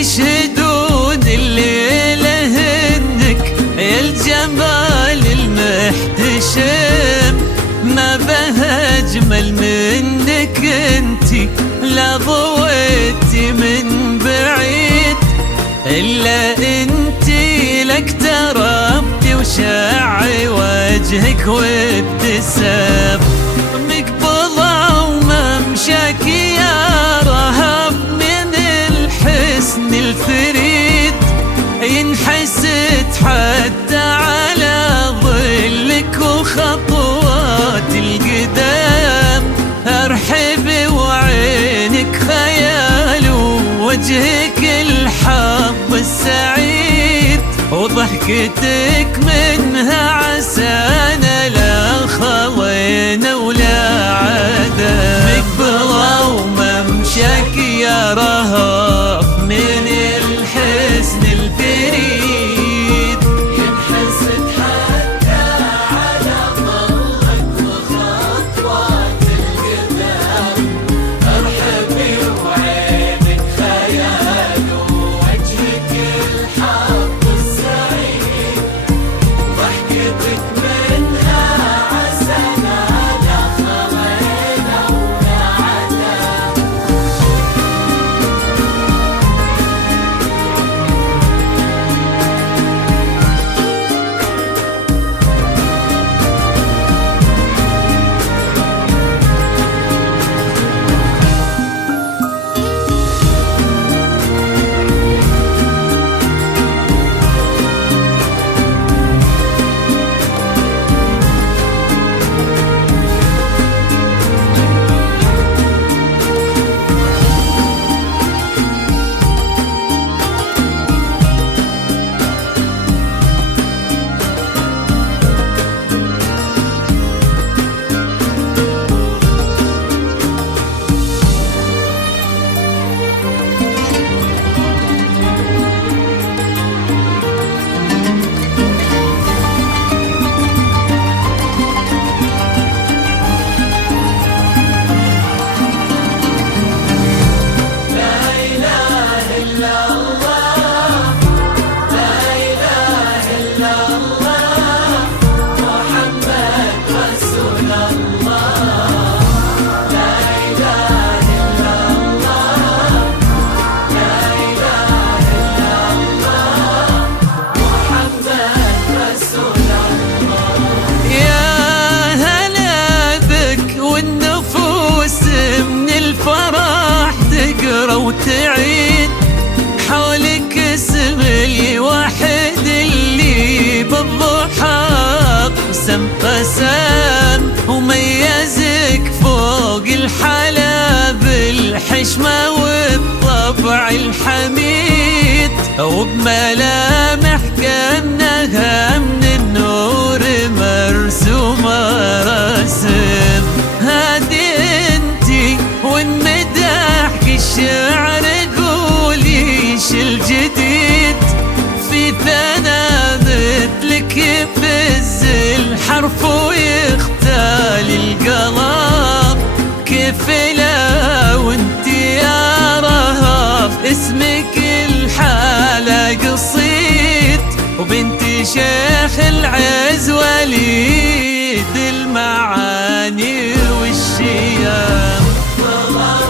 يشهدون الليلة انك يا الجمال المحتشم، ما به اجمل منك انتي، لا ضويتي من بعيد الا انتي، لك تربتي وشعي وجهك وابتسام، مقبضة وممشاك يا رهب من الحسن الفريد، ينحسد حتى على ظلك وخطوات القدام، ارحبي وعينك خيال ووجهك الحظ السعيد، وضحكتك منها عسانا لا خضينا ولا عدا، مقبضة وممشاك يا رهف من الحسن الفريد، ينحسد حتى على ظلك وخطوات القدام، ارحبي وعينك خيال ووجهك الحظ السعيد، ضحكتك منها عسانا لا خضينا ولا عدا. وتعيد حولك اسم الواحد اللي بالضحى قسم وميزك فوق الحلا بالحشمة والطبع الحميد، وبملامح كأنها من النور مرسومة رسم، هادي انتي والمداح الشعر قوليش الجديد، في ثنا مثلك يفز الحرف ويختال القلب، كيف لا وانتي يا رهف اسمك الحالة قصيد، وبنتي شيخ العز وليد المعاني والشيام،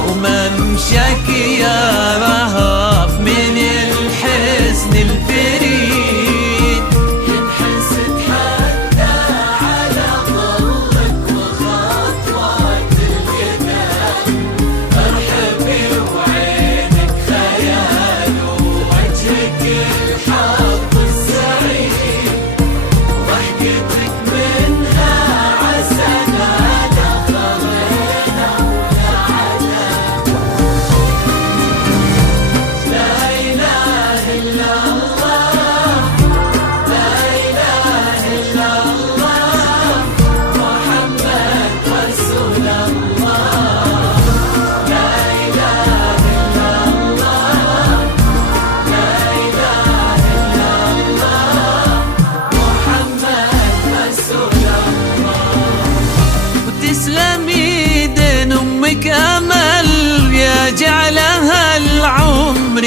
وممشاك يا رهف من الحسن الفريد، ينحسد حتى على ظلك وخطوات القدام، ارحبي وعينك خيال ووجهك الحظ السعيد، ضحكتك منها عسانا لا خضينا ولا عدا.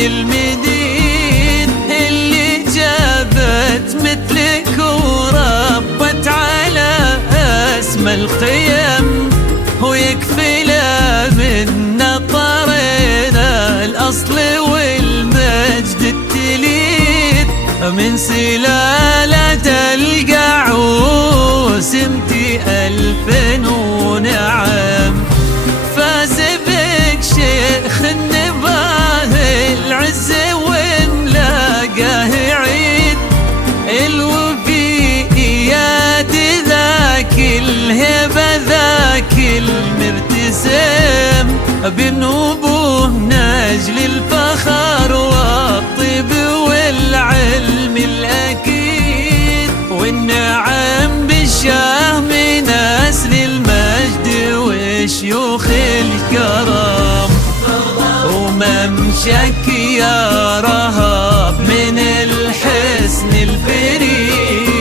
المدين اللي جابت مثلك وربت على اسمى الخيم، ويكفي له من طرينا الأصل والمجد التليد من سلالة القعوس امتي ألف ونعم. فاز بك شيخ النباه العز وملاقاه عيد الوفيات ذاك الهبة ذاك المرتسم بنوبه نجل الفخر والطيب والعلم الأكيد والنعم بالشاه من أسر المجد وشيوخ الكرم. وممشك يا رهاب من الحسن الفريد